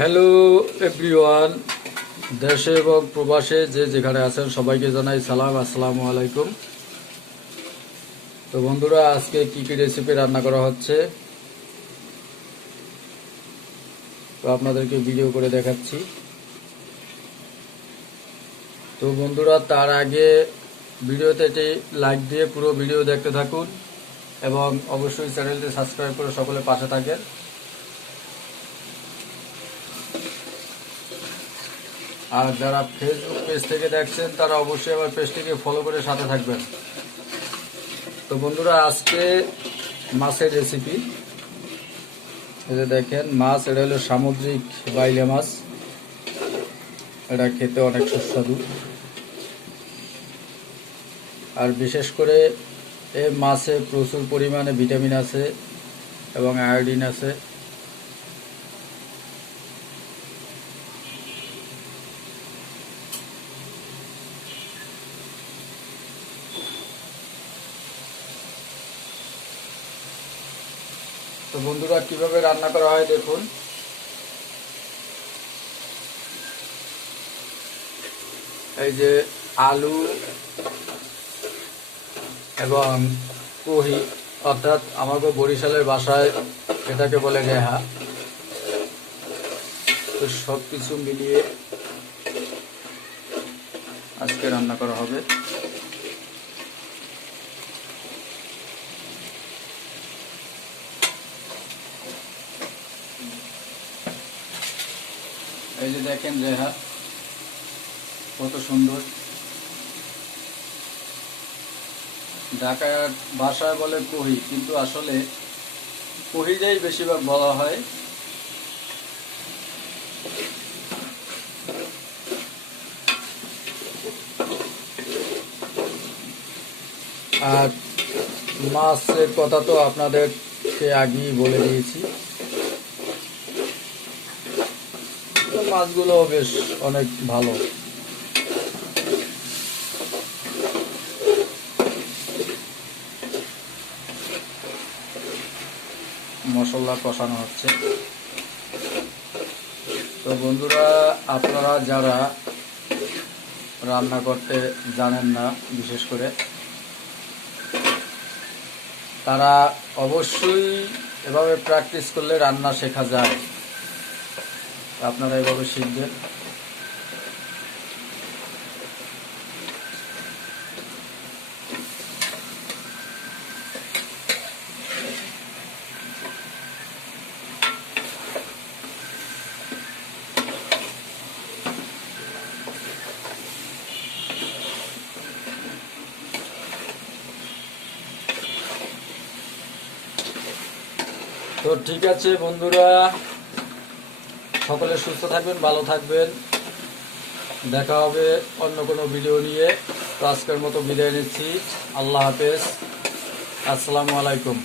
Hello everyone, দেশে এবং প্রবাসে যে যেখানে আছেন সবাইকে জানাই সালাম, আসসালামু আলাইকুম। তো বন্ধুরা, আজকে কি কি রেসিপি রান্না করা হচ্ছে তো আপনাদেরকে ভিডিও করে দেখাচ্ছি। তো বন্ধুরা, তার আগে ভিডিওতে একটি লাইক দিয়ে পুরো ভিডিও দেখতে থাকুন এবং অবশ্যই চ্যানেলটি সাবস্ক্রাইব করে সকলে পাশে থাকেন। আর যারা ফেসবুক পেজ থেকে দেখছেন তারা অবশ্যই আমার পেজটিকে ফলো করে সাথে থাকবেন। তো বন্ধুরা, আজকে মাছের রেসিপি। এই যে দেখেন মাছ, এটা হলো সামুদ্রিক বাইলে মাছ। এটা খেতে অনেক সুস্বাদু। আর বিশেষ করে এই মাছে প্রচুর পরিমাণে ভিটামিন আছে এবং আয়োডিন আছে। তো বন্ধুরা, কিভাবে রান্না করা হয় দেখুন। এই যে আলু এবং কহি, অর্থাৎ আমাকে বরিশালের ভাষায় এটাকে বলে রেহা। তো সব কিছু মিলিয়ে আজকে রান্না করা হবে। এই যে দেখেন রেহা কত সুন্দর। ঢাকার ভাষায় বলে কহি, কিন্তু আসলে কহিটাই বেশিরভাগ বলা হয়। আর মাছের কথা তো আপনাদেরকে আগেই বলে দিয়েছি। মাছগুলো বেশ অনেক ভালো। মশলা কষানো হচ্ছে। তো বন্ধুরা, আপনারা যারা রান্না করতে জানেন না, বিশেষ করে তারা অবশ্যই এভাবে প্র্যাকটিস করলে রান্না শেখা যায়। আপনারা এভাবে শিখবেন। তো ঠিক আছে বন্ধুরা, সকলে সুস্থ থাকবেন, ভালো থাকবেন। দেখা হবে অন্য কোনো ভিডিও নিয়ে। তো আজকের মতো বিদায় নিচ্ছি। আল্লাহ হাফেজ, আসসালামু আলাইকুম।